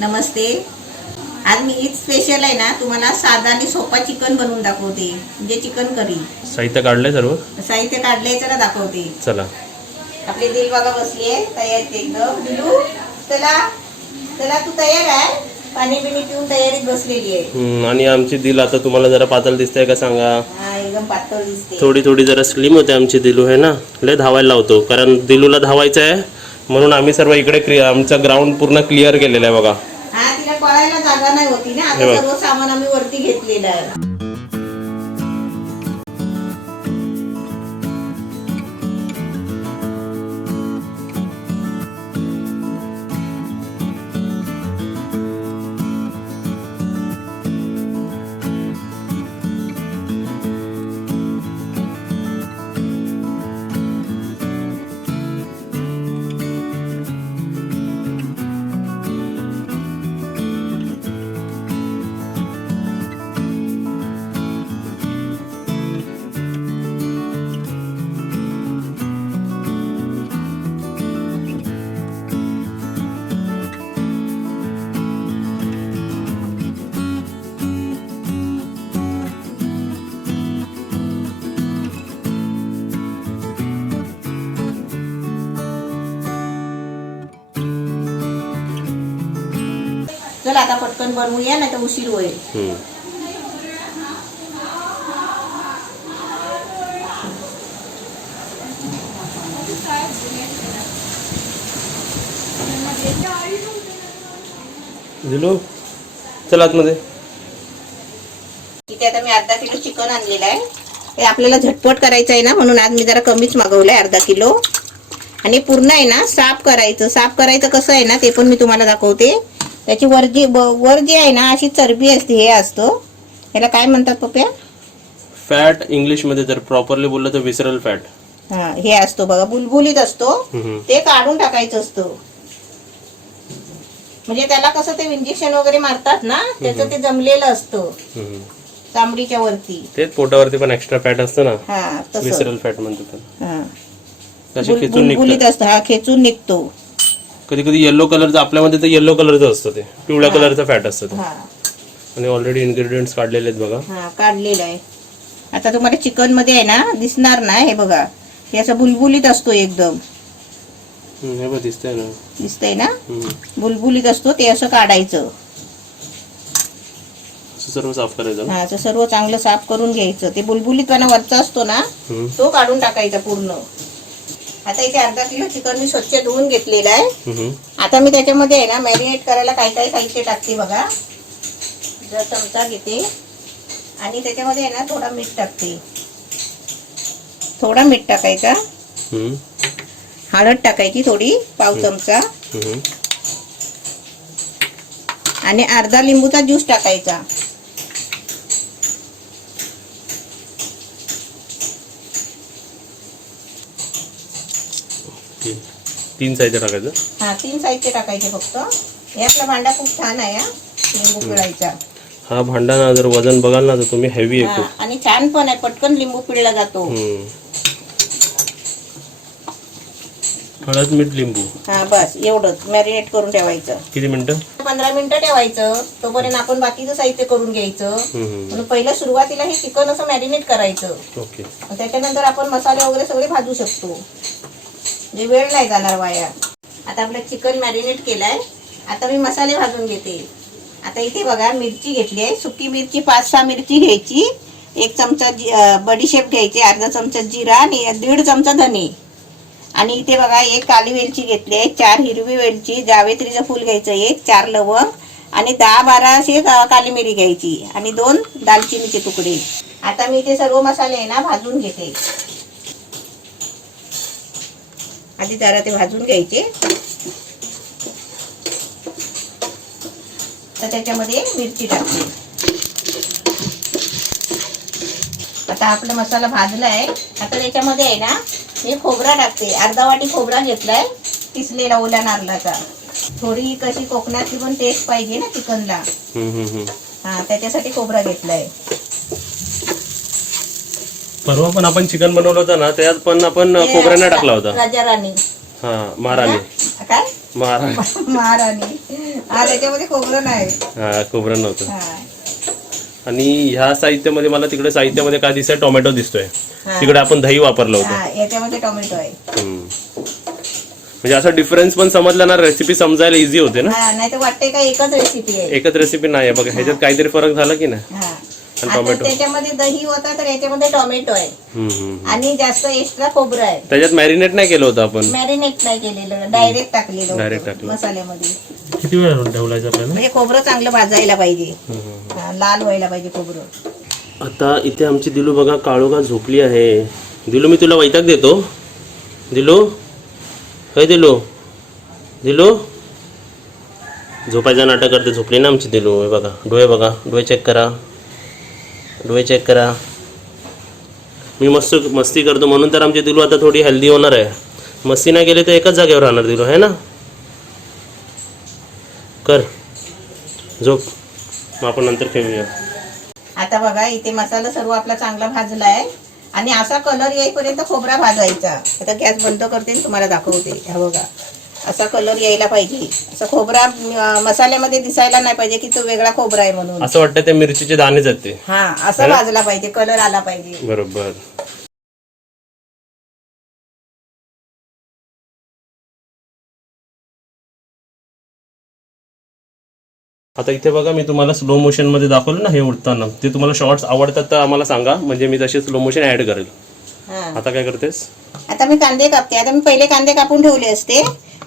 नमस्ते. आज मी ईद स्पेशल आहे ना तुम्हाला साधा आणि सोपा चिकन बनवून दाखवते, म्हणजे चिकन करी. साहित्य काढलंय सर्व. साहित्य काढले चला दाखवते. चला. आपली दिल बघा बसली आहे तयार एकदम. दिलू चला चला तू तयार आहे, पाणी बिणी पिऊन तयारीत बसलेली आहे. आणि आमची दिल आता तुम्हाला जरा पातळ दिसते का सांगा. हा एकदम पातळ दिसते. थोडी थोडी जरा स्लिम होते आमची दिलू आहे ना. लय धावायला लावतो कारण दिलूला धावायचं आहे म्हणून आम्ही सर्व इकडे आमचं ग्राउंड पूर्ण क्लिअर केलेलं आहे बघा. हा तिला पळायला जागा नाही होती ना, आता सर्व सामान आम्ही वरती घेतलेलं आहे. चला आता पटकन बनवूया नाही तर उशीर होईल. दिलू चल आतमध्ये. इथे आता मी अर्धा किलो चिकन आणलेलं आहे. हे आपल्याला झटपट करायचं आहे ना म्हणून आज मी जरा कमीच मागवलंय अर्धा किलो. आणि पूर्ण आहे ना साफ करायचं. साफ करायचं कसं आहे ना ते पण मी तुम्हाला दाखवते. त्याची वर जी आहे ना अशी चरबी असते, हे असतं याला काय म्हणतात पप्या? फॅट इंग्लिश मध्ये जर प्रॉपरली बोललं तर विसरल फॅट. हा हे असतो बघा, बुलबुलीत असतो, ते काढून टाकायचं असतं. म्हणजे त्याला कसं ते इंजेक्शन वगैरे मारतात ना त्याचं ते जमलेलं असतं चामडीच्या वरती. तेच पोटावरती पण एक्स्ट्रा फॅट असतं ना. हा तसं विसरल फॅट म्हणतात. हा खेचून बुलबुलीत असतं. हा खेचून निघतो. कधी कधी येलो कलरचं, आपल्यामध्ये तर येलो कलरचं असतं, ते पिवळ्या कलरचं फॅट असतं ते. हा आणि ऑलरेडी इन्ग्रेडियंट्स काढलेले आहेत बघा. हा काढलेलं आहे. आता तुम्हाला चिकन मध्ये आहे ना दिसणार ना, हे बघा हे असं बुलबुलीत असतो एकदम. हे बघ दिसतंय ना. दिसतंय ना बुलबुलीत असतो, ते असं काढायचं. सर्व साफ करायचं. हा सर्व चांगलं साफ करून घ्यायचं. ते बुलबुलीतपणा वरचा असतो ना तो काढून टाकायचा पूर्ण. आता इथे अर्धा किलो चिकन मी स्वच्छ धुवून घेतलेलं आहे. आता मी त्याच्यामध्ये आहे ना मॅरिनेट करायला काय काय साहित्य टाकते बघा. जर चमचा घेते आणि त्याच्यामध्ये आहे ना थोडा मीठ टाकते. थोडा मीठ टाकायचा. हळद टाकायची थोडी, पाव चमचा. आणि अर्धा लिंबूचा ज्यूस टाकायचा. तीन साहित्य टाकायचं. हा 3 साहित्य टाकायचे फक्त. हे आपला भांडा खूप छान आहे लिंबू पिळायचा. हा भांडा ना जर वजन बघाल ना तर तुम्ही हेवी आहे खूप. आणि छान पण आहे, पटकन लिंबू पिळला जातो. हळद मीठ लिंबू. हा बस एवढंच मॅरिनेट करून ठेवायचं. किती मिनिटं? 15 मिनिटं ठेवायचं. तोपर्यंत आपण बाकीचं साहित्य करून घ्यायचं. म्हणून पहिलं सुरुवातीला हे चिकन असं मॅरिनेट करायचं. ओके. त्याच्यानंतर आपण मसाले वगैरे सगळे भाजू शकतो, म्हणजे वेळ नाही जाणार वाया. आता आपलं चिकन मॅरिनेट केलंय. आता मी मसाले भाजून घेते. आता इथे बघा मिरची घेतली आहे. सुकी मिरची 5-6 मिरची घ्यायची. 1 चमचा बडीशेप घ्यायची, अर्धा चमचा जिरा आणि 1.5 चमचा धने. आणि इथे बघा 1 काली वेलची घेतली आहे, 4 हिरवी वेलची, जावेत्रीचं फूल घ्यायचं 1, 4 लवंग आणि 10-12 असे काली मिरी घ्यायची आणि 2 दालचिनीचे तुकडे. आता मी इथे सर्व मसाले आहे ना भाजून घेते. आधी जरा ते भाजून घ्यायचे. तर त्याच्यामध्ये मिरची टाकते. आता आपला मसाला भाजला आहे. आता त्याच्यामध्ये आहे ना मी खोबरा टाकते. अर्धा वाटी खोबरा घेतलाय किसलेला ओल्या नारळाचा. थोडी कशी कोकणातली पण टेस्ट पाहिजे ना चिकनला. हा त्याच्यासाठी खोबरा घेतलाय. परवा पण आपण चिकन बनवलं होतं ना, त्यात पण आपण खोबरा नाही टाकला होता. राजा राणी. हा महाराणी. काय महाराणी. हा त्याच्यामध्ये खोबरं नाही. हा खोबरं नव्हतं. हा आणि ह्या साहित्यामध्ये मला तिकडे साहित्यामध्ये काय दिसतंय, टोमॅटो दिसतोय. हा. तिकडे आपण दही वापरलं होतं. हा याच्यामध्ये टोमॅटो आहे. म्हणजे असा डिफरन्स पण समजला ना, रेसिपी समजायला इझी होते ना. हा नाही तर वाटते का एकच रेसिपी आहे. एकच रेसिपी नाही आहे बघा, ह्याच्यात काहीतरी फरक झाला की नाही. हा आणि आता टोमॅटो. त्याच्यामध्ये दही होता तर याच्यामध्ये टोमॅटो आहे आणि जास्त एक्स्ट्रा खोबरं आहे. त्याच्यात मॅरिनेट नाही केलं होतं आपण. मॅरिनेट नाही केलेलं, डायरेक्ट टाकलेलं Direct होतं टाकलं. मसाल्यामध्ये. किती वेळ ठेवलायचं आपल्याला? म्हणजे खोबरं चांगलं भाजायला पाहिजे. हा, लाल व्हायला पाहिजे खोबरं. आता इथे आमची दिलू बघा काळोखा झोपली आहे. दिलू मी तुला वैताग देतो. दिलू काय दिलू, दिलू झोपायचा नाटक करते. झोपली ना आमची दिलू. हे बघा बघा, डोळे चेक करा, डोळे चेक करा. मी मस्ती करतो म्हणून तर आमची दिलू आता थोडी हेल्दी होणार आहे. मस्ती नाही केली तर एकच जागेवर राहणार दिलू, आहे ना. कर झोप, मग आपण नंतर खेळूया. आता बघा इथे मसाला सर्व आपला चांगला भाजला आहे आणि असा कलर येईपर्यंत खोबरा भाजायचा. आता गॅस बंद करते आणि तुम्हाला दाखवते. हा बघा असा कलर यायला पाहिजे. असा खोबरा मसाल्यामध्ये दिसायला नाही पाहिजे की तो वेगळा खोबरा आहे म्हणून. असं वाटतं ते मिरचीचे दाणेच आहेत ते. हा असा भाजला पाहिजे, कलर आला पाहिजे. बरोबर. आता इथे बघा मी तुम्हाला स्लो मोशन मध्ये दाखवलं ना हे उडताना. ते तुम्हाला शॉर्ट्स आवडतात तर आम्हाला सांगा, म्हणजे मी तसे स्लो मोशन ऍड करेल. हा आता काय करतेस? आता मी कांदे कापते. आता मी पहिले कांदे कापून ठेवले असते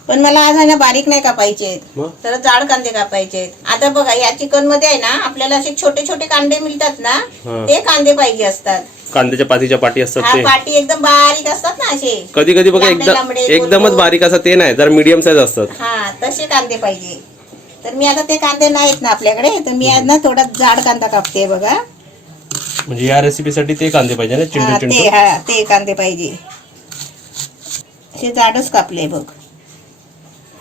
पण मला आज आहे ना बारीक नाही कापायचे आहेत, मग? तर जाड कांदे कापायचे आहेत. आता बघा या चिकन मध्ये आहे ना आपल्याला असे छोटे छोटे कांदे मिळतात ना, हा. ते कांदे पाहिजे असतात. कांद्याच्या पातीच्या पाटी असतात हा ते. पाटी एकदम बारीक असतात ना असे. कधी कधी बघा लांबडे लांबडे, एकदमच गोल. बारीक असं ते नाही, जर मीडियम साईज असतात. हा तसे कांदे पाहिजे. तर मी आता ते कांदे नाहीत ना आपल्याकडे, तर मी आज ना थोडा जाड कांदा कापते बघा. म्हणजे या रेसिपीसाठी ते कांदे पाहिजे ना, चिंटू चिंटू. ते कांदे पाहिजे. हे जाडच कापले बघ.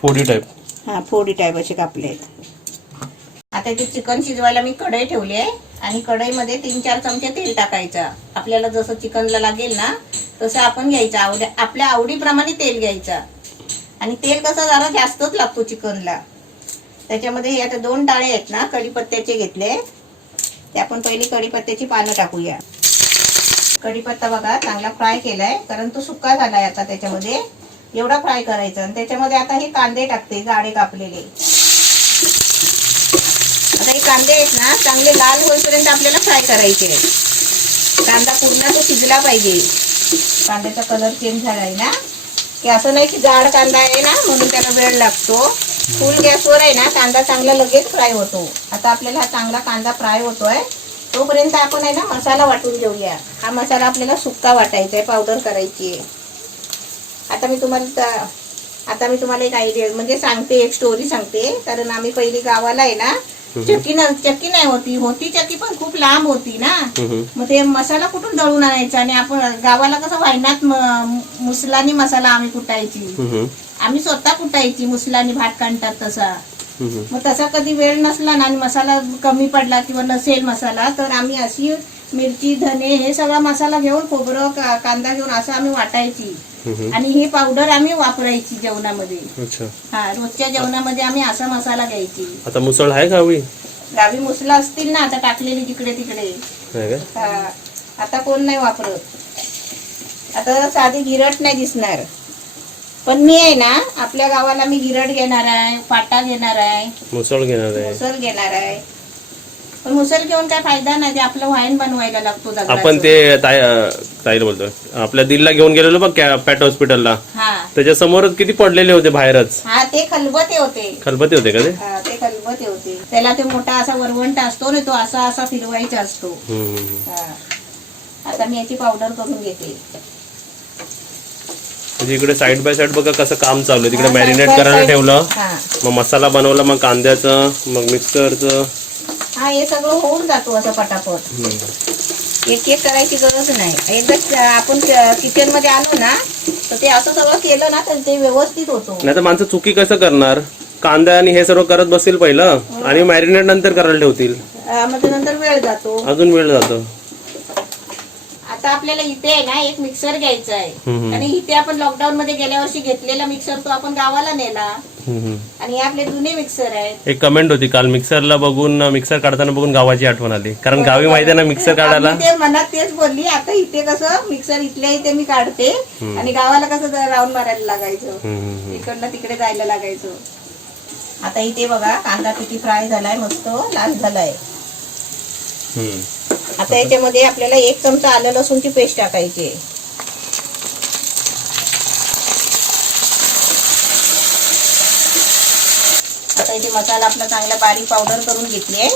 फोडी टाईप. हा फोडी टाईप असे कापले आहेत. आता ते चिकन शिजवायला मी कढई ठेवली आहे आणि कढईमध्ये 3-4 चमचे तेल टाकायचं. आपल्याला जसं चिकनला लागेल ना तसं आपण घ्यायचं. आपल्या आवडीप्रमाणे तेल घ्यायचं. आणि तेल कसं जरा जास्तच लागतो चिकनला. त्याच्यामध्ये हे आता 2 टाळे आहेत ना कढीपत्त्याचे घेतले. ते आपण पहिली कढीपत्त्याची पानं टाकूया. कढीपत्ता बघा चांगला फ्राय केलाय, कारण तो सुका झालाय. आता त्याच्यामध्ये एवढा फ्राय करायचा आणि त्याच्यामध्ये आता हे कांदे टाकते जाडे कापलेले. आता हे कांदे आहेत ना चांगले लाल होईपर्यंत आपल्याला फ्राय करायचे. कांदा पूर्ण तो शिजला पाहिजे. कांद्याचा कलर चेंज झालाय ना, की असं नाही की जाड कांदा आहे ना म्हणून त्याला वेळ लागतो. फुल गॅसवर आहे ना कांदा चांगला लगेच फ्राय होतो. आता आपल्याला हा चांगला कांदा फ्राय होतोय तोपर्यंत आपण आहे ना मसाला वाटून घेऊया. हा मसाला आपल्याला सुक्का वाटायचा आहे, पावडर करायची आहे. आता मी तुम्हाला एक आयडिया म्हणजे सांगते, एक स्टोरी सांगते. कारण आम्ही पहिली गावाला आहे ना चक्की नाही होती चक्की पण खूप लांब होती ना. मग ते मसाला कुठून दळून आणायचा आणि आपण गावाला कसं वाहिन्यात मुसलानी मसाला आम्ही कुटायची. आम्ही स्वतः कुटायची मुसलानी भात काढतात तसा. मग तसा कधी वेळ नसला ना आणि मसाला कमी पडला किंवा नसेल मसाला, तर आम्ही अशी मिरची धने हे सगळा मसाला घेऊन खोबरं कांदा घेऊन असं आम्ही वाटायची आणि ही पावडर आम्ही वापरायची जेवणामध्ये. हा रोजच्या जेवणामध्ये आम्ही असा मसाला घ्यायची. आता मुसळ आहे गावी मुसला असतील ना आता टाकलेली जिकडे तिकडे. आता कोण नाही वापरत. आता साधी गिरट नाही दिसणार. पण मी आहे ना आपल्या गावाला मी गिरट घेणार आहे, पाटा घेणार आहे, मुसळ घेणार आहे. पण मुसळ घेऊन काय फायदा नाही, ते आपलं वाईन बनवायला लागतो. आपण ते ताईला बोलतो, आपल्या दिल्लीला घेऊन गेलेलो बघ पॅट हॉस्पिटलला. त्याच्या समोरच किती पडलेले होते बाहेरच. हा ते खलबते होते का ते? ते खलबते होते. त्याला ते मोठा असा वरवंट असतो ना, तो असा फिरवायचा असतो. आता मी याची पावडर करून घेते. म्हणजे इकडे साइड बाय साइड बघा कसं काम चालू आहे. तिकडे मॅरिनेट करायला ठेवलं, मग मसाला बनवला, मग कांद्याचं, मग मिक्सरचं. हा हे सगळं होऊन जातो असं पटापट. एक करायची गरज नाही. एकदा आपण किचन मध्ये आलो ना तर ते असं सगळं केलं ना तर ते व्यवस्थित होतो. नाही तर माणसं चुकी कसं करणार, कांदा आणि हे सर्व करत बसतील पहिलं आणि मॅरिनेट नंतर करायला ठेवतील. मग नंतर वेळ जातो, अजून वेळ जातो. आता आपल्याला इथे आहे ना एक मिक्सर घ्यायचा आहे. आणि इथे आपण लॉकडाऊन मध्ये गेल्या वर्षी घेतलेला मिक्सर तो आपण गावाला नेला. आणि हे आपले जुने मिक्सर आहेत. एक कमेंट होती काल मिक्सरला बघून, मिक्सर काढताना बघून गावाची आठवण आली, कारण गावी माहिती आहे ना मिक्सर काढायला. आम्ही ते मनात तेच बोलली. आता इथे कसं मिक्सर इथल्या इथे मी काढते आणि गावाला कसं राऊंड मारायला लागायचं, इकडनं तिकडे जायला लागायचं. आता इथे बघा कांदा किती फ्राय झालाय, मस्त लाल झालाय. आता याच्यामध्ये आपल्याला 1 चमचा आलं लसूणची पेस्ट टाकायची. आता इथे मसाला आपला चांगला बारीक पावडर करून घेतली आहे.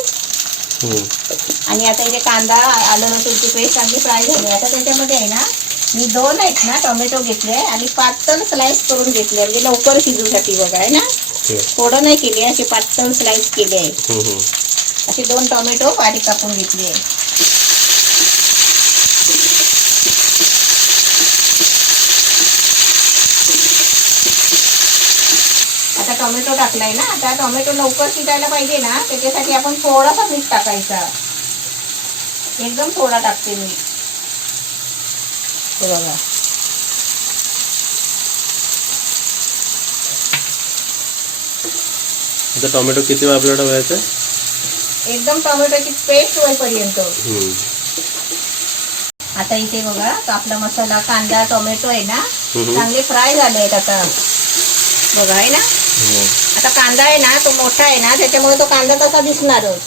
आणि आता इथे कांदा आलं लसूणची पेस्ट चांगली फ्राय झाली. आता त्याच्यामध्ये आहे ना मी 2 आहेत ना टोमॅटो घेतले आणि पातळ स्लाइस करून घेतले, म्हणजे लवकर शिजूसाठी बघा आहे ना. थोडं नाही केले, असे पातळ स्लाइस केले आहे. असे 2 टोमॅटो बारीक कापून घेतले. आता टोमॅटो टाकलाय ना, आता टोमॅटो लवकर शिजायला पाहिजे ना, त्याच्यासाठी आपण थोडासा मीठ टाकायचा. एकदम थोडा टाकते मी, बघा. आता टोमॅटो किती वेळ आपल्याला ठेवायचं? एकदम टोमॅटोची पेस्ट होईपर्यंत. आता इथे बघा आपला मसाला, कांदा टोमॅटो आहे ना चांगले फ्राय झाले आहेत आता, बघा आहे ना. आता कांदा आहे ना तो मोठा आहे ना, त्याच्यामुळे तो कांदा तसा दिसणारच,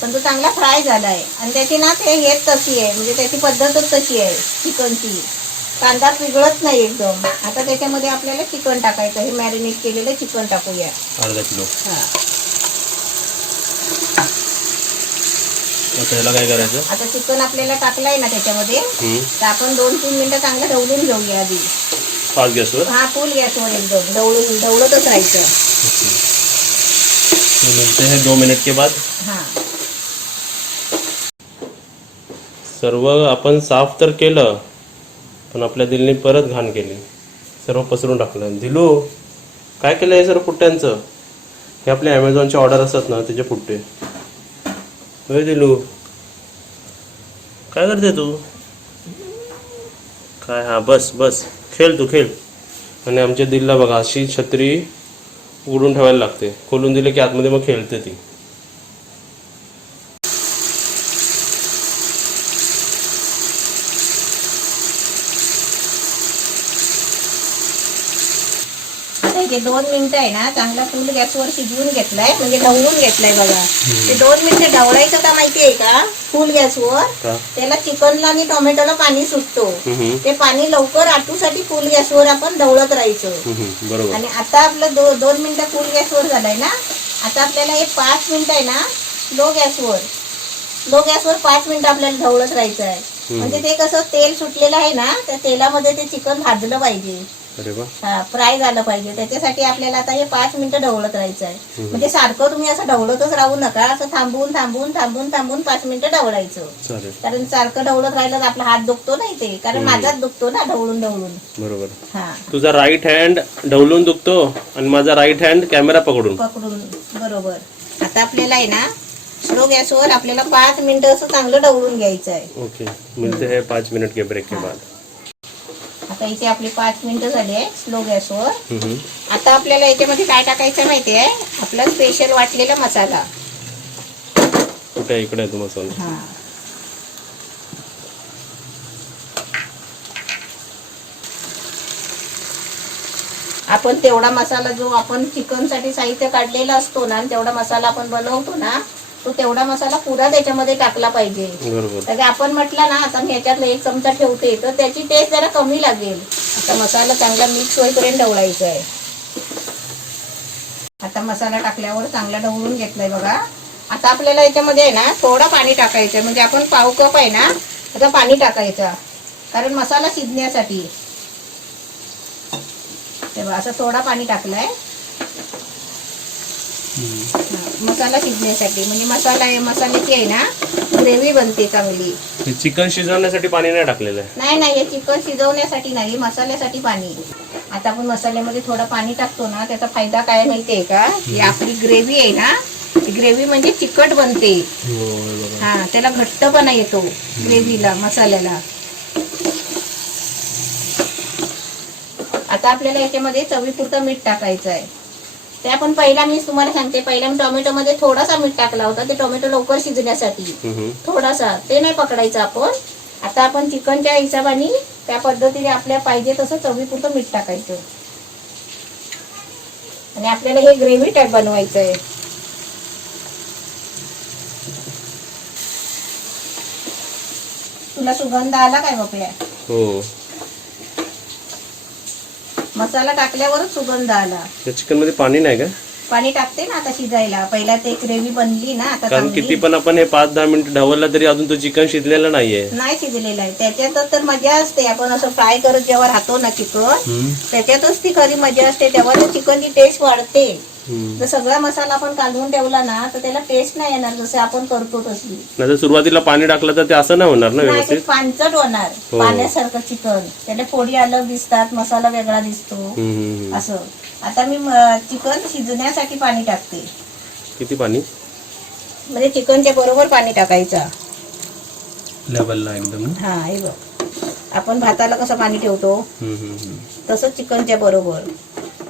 पण तो चांगला फ्राय झालाय. आणि त्याची ना ते हेच तशी आहे, म्हणजे त्याची पद्धतच तशी आहे चिकनची. कांदा पिघळत नाही एकदम. आता त्याच्यामध्ये आपल्याला चिकन टाकायचं, हे मॅरिनेट केलेलं चिकन टाकूया अर्धा किलो. हा. आता याला काय करायचं? आता चिकन आपल्याला टाकलंय ना त्याच्यामध्ये, तर आपण 2-3 मिनिटं चांगलं ढवळून घेऊया आधी. फास्ट गॅसवर? हा, फुल गॅसवर एकदम ढवळतच राहायचं. मिलते हैं 2 मिनट के बाद. हा, सर्व आपण साफ तर केलं, पण आपल्या दिलने परत घाण केली, सर्व पसरून टाकलं. दिलू काय केलं हे सर्व पुट्ट्यांचं? हे आपले ॲमेझॉनचे ऑर्डर असतात ना त्याचे पुट्टे. होय दिलू, काय करते तू? काय? हा बस बस, खेळ तू खेळ. आणि आमच्या दिलला बघा अशी छत्री उघडून ठेवायला लागते, खोलून दिले की आतमध्ये मग खेळते ती. आता इथे 2 मिनिटं आहे ना चांगला फुल गॅसवर शिजवून घेतलाय, म्हणजे ढवळून घेतलाय बघा. ते 2 मिनिटं ढवळायचं का माहिती आहे का? फुल गॅसवर त्याला चिकनला आणि टोमॅटोला पाणी सुटतो, ते पाणी लवकर आटूसाठी फुल गॅसवर आपण ढवळत राहायचं. बरोबर. आणि आता आपलं 2 मिनिटं फुल गॅसवर झालंय ना, आता आपल्याला हे 5 मिनिटं आहे ना लो गॅसवर 5 मिनिटं आपल्याला ढवळत राहायचं आहे. म्हणजे ते कसं तेल सुटलेलं आहे ना, त्या तेलामध्ये ते चिकन भाजलं पाहिजे. अरे वा. हा, फ्राय झालं पाहिजे. त्याच्यासाठी आपल्याला आता हे 5 मिनिटं ढवळत राहायचं आहे. म्हणजे सारखं तुम्ही असं ढवळतच राहू नका, असं थांबून 5 मिनिटं ढवळायचं. चालेल. कारण सारखं ढवळत राहिलं तर आपला हात दुखतो ना इथे, कारण माझाच दुखतो ना ढवळून. बरोबर. हा, तुझा राईट हँड ढवलून दुखतो आणि माझा राईट हँड कॅमेरा पकडून. बरोबर. आता आपल्याला आहे ना स्लो गॅसवर आपल्याला 5 मिनिटं असं चांगलं ढवळून घ्यायचं आहे. ओके, मिलते हैं 5 मिनट के ब्रेक के बाद. आता इथे आपली 5 मिनिटं झाली आहे स्लो गॅसवर. आता आपल्याला याच्यामध्ये काय टाकायचं माहिती आहे? आपला स्पेशल वाटलेला मसाला. कुठे? इकडे आहे तो मसाला. हा, आपण तेवढा मसाला जो आपण चिकन साठी साहित्य काढलेला असतो ना, तेवढा मसाला आपण बनवतो ना, तो तेवढा मसाला पुरा त्याच्यामध्ये टाकला पाहिजे. बरोबर. तर आपण म्हटलं ना आता मी ह्याच्यातला 1 चमचा ठेवते, तर त्याची टेस्ट जरा कमी लागेल. आता मसाला चांगला मिक्स होईपर्यंत ढवळायचा आहे. आता मसाला टाकल्यावर चांगला ढवळून घेतलाय बघा. आता आपल्याला याच्यामध्ये आहे ना थोडं पाणी टाकायचं, म्हणजे आपण पाव कप आहे ना आता पाणी टाकायचं, कारण मसाला शिजण्यासाठी. तेव्हा असं थोडा पाणी टाकलाय मसाला शिजण्यासाठी, म्हणजे मसाल्याची आहे ना ग्रेव्ही बनते चांगली. चिकन शिजवण्यासाठी पाणी नाही टाकलेलं आहे? नाही, हे चिकन शिजवण्यासाठी नाही, मसाल्यासाठी पाणी. आता आपण मसाल्यामध्ये थोडं पाणी टाकतो ना, त्याचा फायदा काय माहितीये का? ही आपली ग्रेव्ही आहे ना, ग्रेव्ही म्हणजे चिकट बनते. हा, त्याला घट्टपणा येतो ग्रेव्हीला, मसाल्याला. आता आपल्याला याच्यामध्ये चवीपुरतं मीठ टाकायचं आहे. ते आपण पहिला मी तुम्हाला सांगते, पहिला मी टोमॅटोमध्ये थोडासा मीठ टाकला होता, ते टोमॅटो लवकर शिजण्यासाठी थोडासा, ते नाही पकडायचं आपण. आता आपण चिकनच्या हिशोबाने त्या पद्धतीने आपल्या पाहिजे तसं चवीपुरतं मीठ टाकायचं. आणि आपल्याला हे ग्रेव्ही टाईप बनवायचं आहे. तुला सुगंध आला काय बघल्या? हो, मसाला टाकल्यावरच सुगंध आला. त्या चिकन मध्ये पाणी नाही का? पाणी टाकते ना आता शिजायला. पहिला ते ग्रेव्ही बनली ना आता कारण चांगली. किती पण आपण हे 5-10 मिनिटं ढवळला तरी अजून तो चिकन शिजलेला नाहीये. नाही शिजलेला आहे. त्याच्यातच तर मजा असते. आपण असं फ्राय करत जेव्हा राहतो ना चिकन, त्याच्यातच ती खरी मजा असते. तेव्हा तर चिकनची टेस्ट वाढते. जर सगळा मसाला आपण काढून ठेवला ना तर त्याला टेस्ट नाही येणार जसे आपण करतो तशी. नाही तर सुरुवातीला पाणी टाकलं तर ते असं नाही होणार ना नाही, ते व्यवस्थित. पानचट होणार. हो. पाण्यासारखं चिकन. त्याला फोडी अलग दिसतात, मसाला वेगळा दिसतो असं. आता मी चिकन शिजण्यासाठी पाणी टाकते. किती पाणी? म्हणजे चिकनच्या बरोबर पाणी टाकायचं. लेवलला एकदम. हा, हे बघ, आपण भाताला कसं पाणी ठेवतो तसं चिकनच्या बरोबर.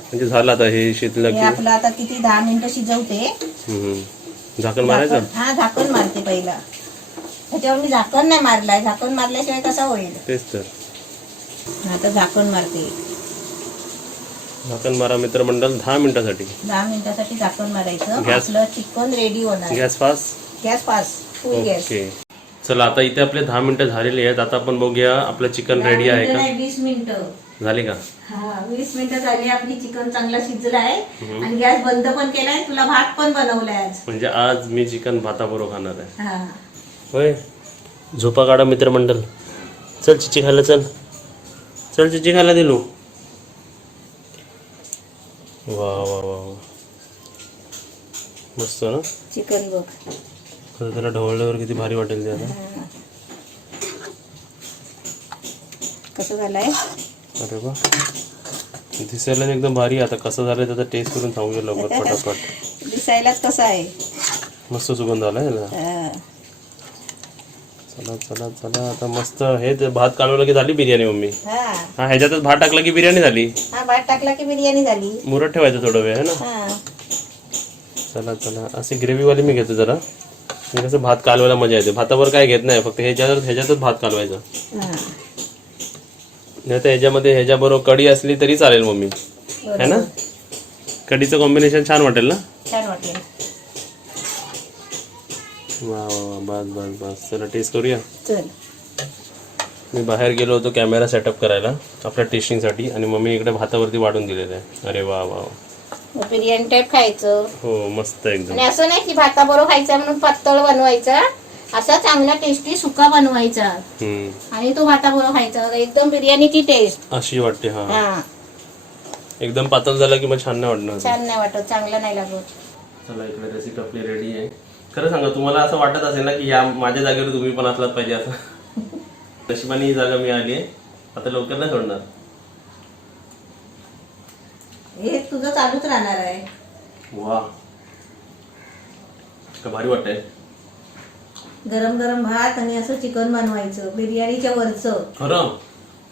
म्हणजे झालं आता हे शिजलं हे की आपलं आता किती 10 मिनिटं शिजवते. झाकण मारायचं. हा, झाकण मारते पहिला. त्याच्यावर मी झाकण नाही मारलाय. झाकण मारल्याशिवाय कसा होईल? तेच तर. आता झाकण मारते. झाकण मारा मित्रमंडळ 10 मिनिटासाठी. 10 मिनिटासाठी झाकण मारायचं. गॅस- आपलं चिकन रेडी होणार. Gas fast. गॅस फास्ट, फुल गॅस. ओके, चला आता इथे आपले 10 मिनिटं झालेली आहेत. आता आपण बघूया आपलं चिकन रेडी आहे का. 20 मिनिटं झाली का? हा, 20 मिनिटं झाली. आपली चिकन चांगला शिजलाय आणि गॅस बंद पण केलाय. तुला भात पण बनवलाय आज. म्हणजे आज मी चिकन भाताबरोबर खाणार आहे. हा, होय, झोपा काढा मित्रमंडळ. चल चिची खायला, चल चल चिची खायला दिलू. वा वा वा वा, मस्त ना चिकन बघ. आता त्याला ढवळल्यावर किती भारी वाटेल ते आता. हा. कसं झालंय? अरे वा, दिसायला एकदम भारी. आता कसं झालंय त्याचा टेस्ट करून सांगूया लवकर पटापट. दिसायलाच कसं आहे. मस्त सुगंध आला याला. हा. चला चला चला, आता मस्त हे ते भात कालवलं की झाली बिर्याणी मम्मी. हा, हा, ह्याच्यातच भात टाकला की बिर्याणी झाली. हा, भात टाकला की बिर्याणी झाली. मुरत ठेवायचं थोडं वेळ, है ना. हा, चला चला, अशी ग्रेव्हीवाली मी घेतो जरा. म्हणजे कसं भात कालवायला मजा येते. भातावर काय घेत नाही, फक्त ह्याच्यातच भात कालवायचा. हा, नाही तर ह्याच्याबरोबर कढी असली तरी चालेल मम्मी, है ना. कढीचं कॉम्बिनेशन छान वाटेल ना. छान वाटेल. वा वा वा, बस बस बस, चला टेस्ट करूया. चल. मी बाहेर गेलो होतो कॅमेरा सेटअप करायला आपल्या टेस्टिंगसाठी, आणि मम्मी इकडे भातावरती वाढून दिलेलं आहे. अरे वा वा, मग बिर्याणी टाईप खायचं. हो मस्त एकदम. आणि असं नाही की भाताबरोबर खायचा म्हणून पातळ बनवायचा. असा चांगला टेस्टी सुका बनवायचा आणि तो भाताबरोबर खायचा. एकदम बिर्याणीची टेस्ट अशी वाटते. हा, हा, एकदम पातळ झाला की मग छान नाही वाटणार. छान नाही वाटत, चांगलं नाही लागत. चला, इकडे रेसिपी आपली रेडी आहे. खरं सांगा, तुम्हाला असं वाटत असेल ना की या माझ्या जागेवर तुम्ही पण असलाच पाहिजे असं. नशिबाने ही जागा मिळाली आहे. आता लवकर नाही सोडणार. हे तुझं चालूच राहणार आहे. वा, का भारी वाटतंय. गरम गरम भात आणि असं चिकन बनवायचं बिर्याणीच्या वरचं. खरं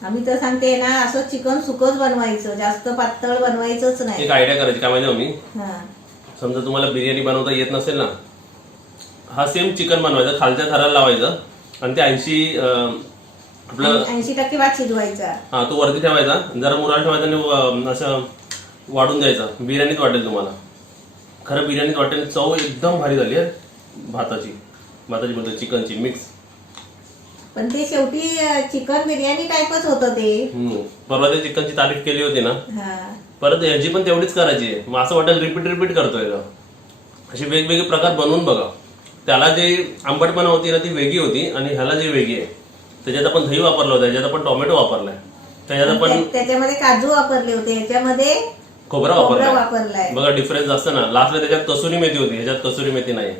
आम्ही तर सांगते ना, असं चिकन सुकच बनवायचं, जास्त पातळ बनवायचंच नाही. एक आयडिया करायची काय माहिती मम्मी. हा, समजा तुम्हाला बिर्याणी बनवता येत नसेल ना, हा सेम चिकन बनवायचं, खालच्या थराला लावायचं आणि ते 80 आपलं 80% भात शिजवायचा. हा, तो वरती ठेवायचा, जरा मुराल ठेवायचा आणि असं वाढून द्यायचा. बिर्याणीत वाटेल तुम्हाला. खरं बिर्याणीत वाटेल. चव एकदम भारी झाली आहे भाताची म्हणजे चिकनची मिक्स. पण ते शेवटी चिकन बिर्याणी टाईपच होतं ते. परवा ते चिकनची तारीफ केली होती ना, हा, परत ह्याची पण तेवढीच करायची आहे. मग असं वाटेल रिपीट करतोय का. असे वेगवेगळे प्रकार बनवून बघा. त्याला जे आंबटपणा होती ना ती वेगळी होती, आणि ह्याला जी वेगळी आहे. त्याच्यात आपण दही वापरलं होतं, त्याच्यात आपण टोमॅटो वापरलाय, त्याच्यात आपण त्याच्यामध्ये काजू वापरले होते, याच्यामध्ये खोबरा वापरलाय. वापरलाय. बघा डिफरन्स असतं ना. लास्टला त्याच्यात कसुरी मेथी होती, ह्याच्यात कसुरी मेथी नाही.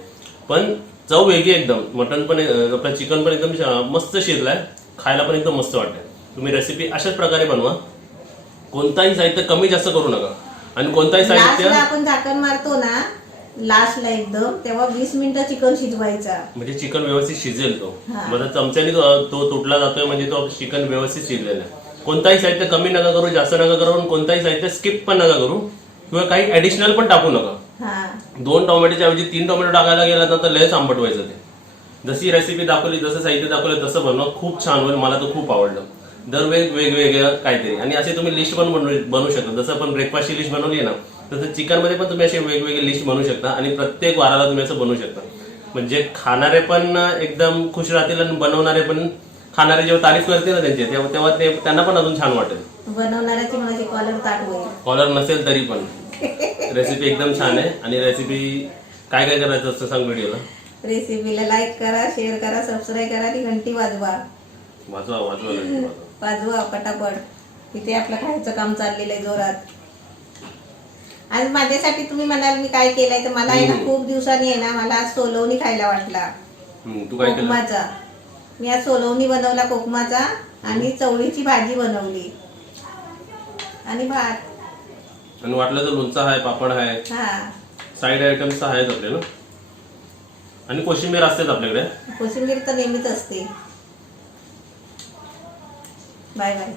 पण चव वेगळी एकदम. मटन पण आपलं चिकन पण एकदम मस्त शिजलाय. खायला पण एकदम मस्त वाटतंय. तुम्ही रेसिपी अशाच प्रकारे बनवा. कोणताही साहित्य कमी जास्त करू नका, आणि कोणताही साहित्य आपण झाकण मारतो ना लास्टला एकदम, तेव्हा 20 मिनिटं चिकन शिजवायचा, म्हणजे चिकन व्यवस्थित शिजेल. तो हा. मग चमच्याने तो तुटला जातोय म्हणजे तो चिकन व्यवस्थित शिजलेला आहे. कोणताही साहित्य कमी नका करू, जास्त नका करू, कोणताही साहित्य स्किप पण नका करू. किंवा काही ऍडिशनल पण टाकू नका. हा 2 टोमॅटोच्या ऐवजी 3 टोमॅटो टाकायला गेला तर लयच आंबट व्हायचं ते. जशी रेसिपी दाखवली, जसं साहित्य दाखवलं तसं बनवा, खूप छान होईल. मला तर खूप आवडलं. दरवेळी वेगवेगळं काहीतरी. आणि असे तुम्ही लिस्ट पण बनवू शकता. जसं आपण ब्रेकफास्टची लिस्ट बनवली आहे ना, तसं चिकनमध्ये पण तुम्ही असे वेगवेगळे लिस्ट बनवू शकता आणि प्रत्येक वाराला तुम्ही असं बनवू शकता. म्हणजे खाणारे पण एकदम खुश राहतील आणि बनवणारे पण, खाणारे जेव्हा तारीफ करते ना त्यांची, तेव्हा ते त्यांना पण अजून छान वाटेल. बनवणाऱ्याची माझी कॉलर ताट होईल. कॉलर नसेल तरी पण रेसिपी एकदम छान आहे. आणि रेसिपी काय काय करायचं असतं सांग व्हिडिओला. रेसिपीला लाईक करा, शेअर करा, सबस्क्राईब करा आणि घंटी वाजवा. वाजवा पटापट. इथे आपलं खायचं काम चाललेलं आहे जोरात. आज माझ्यासाठी तुम्ही म्हणाल मी काय केलंय, तर मला आहे ना खूप दिवसांनी आहे ना, मला आज सोलवणी खायला वाटला. तू काय केलं? कोकमाचा. मी आज सोलवणी बनवला कोकमाचा आणि चवळीची भाजी बनवली आणि भात. आणि वाटलं तर लोणचं आहे, पापड आहे, हा साईड आयटम्स आहेत आपल्याला. आणि कोशिंबीर असतेच आपल्याकडे. कोशिंबीर तर नेहमीच असते. Bye bye.